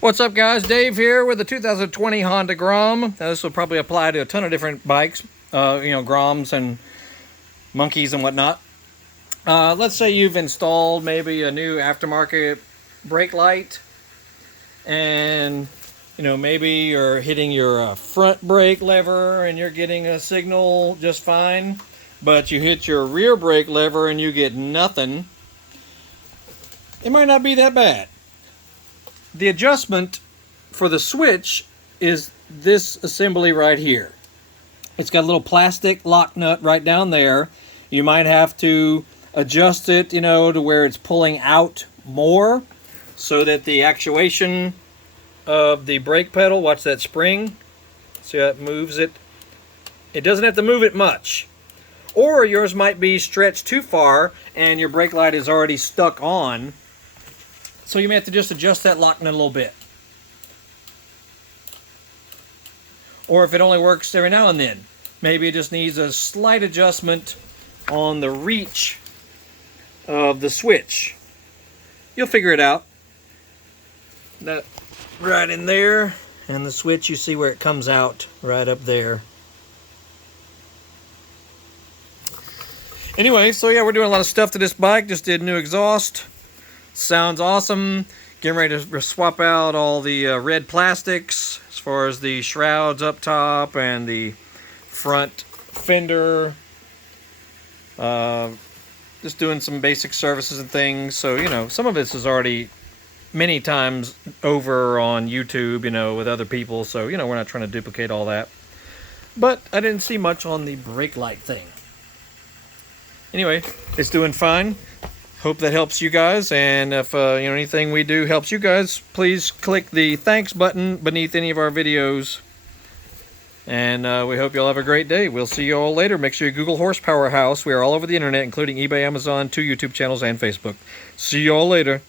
What's up, guys? Dave here with the 2020 Honda Grom. Now, this will probably apply to a ton of different bikes, Groms and monkeys and whatnot. Let's say you've installed maybe a new aftermarket brake light, and maybe you're hitting your front brake lever and you're getting a signal just fine, but you hit your rear brake lever and you get nothing. It might not be that bad. The adjustment for the switch is this assembly right here. It's got a little plastic lock nut right down there. You might have to adjust it, to where it's pulling out more so that the actuation of the brake pedal, watch that spring, see how it moves it? It doesn't have to move it much. Or yours might be stretched too far and your brake light is already stuck on. So you may have to just adjust that lock nut a little bit. Or if it only works every now and then, maybe it just needs a slight adjustment on the reach of the switch. You'll figure it out. That right in there, and the switch, you see where it comes out right up there. Anyway, so yeah, we're doing a lot of stuff to this bike. Just did new exhaust. Sounds awesome. Getting ready to swap out all the red plastics as far as the shrouds up top and the front fender. Just doing some basic services and things. So, some of this is already many times over on YouTube, with other people. So, we're not trying to duplicate all that. But I didn't see much on the brake light thing. Anyway, it's doing fine. Hope that helps you guys, and if anything we do helps you guys, please click the thanks button beneath any of our videos. And we hope you all have a great day. We'll see you all later. Make sure you Google Horsepower House. We are all over the internet, including eBay, Amazon, 2 YouTube channels, and Facebook. See you all later.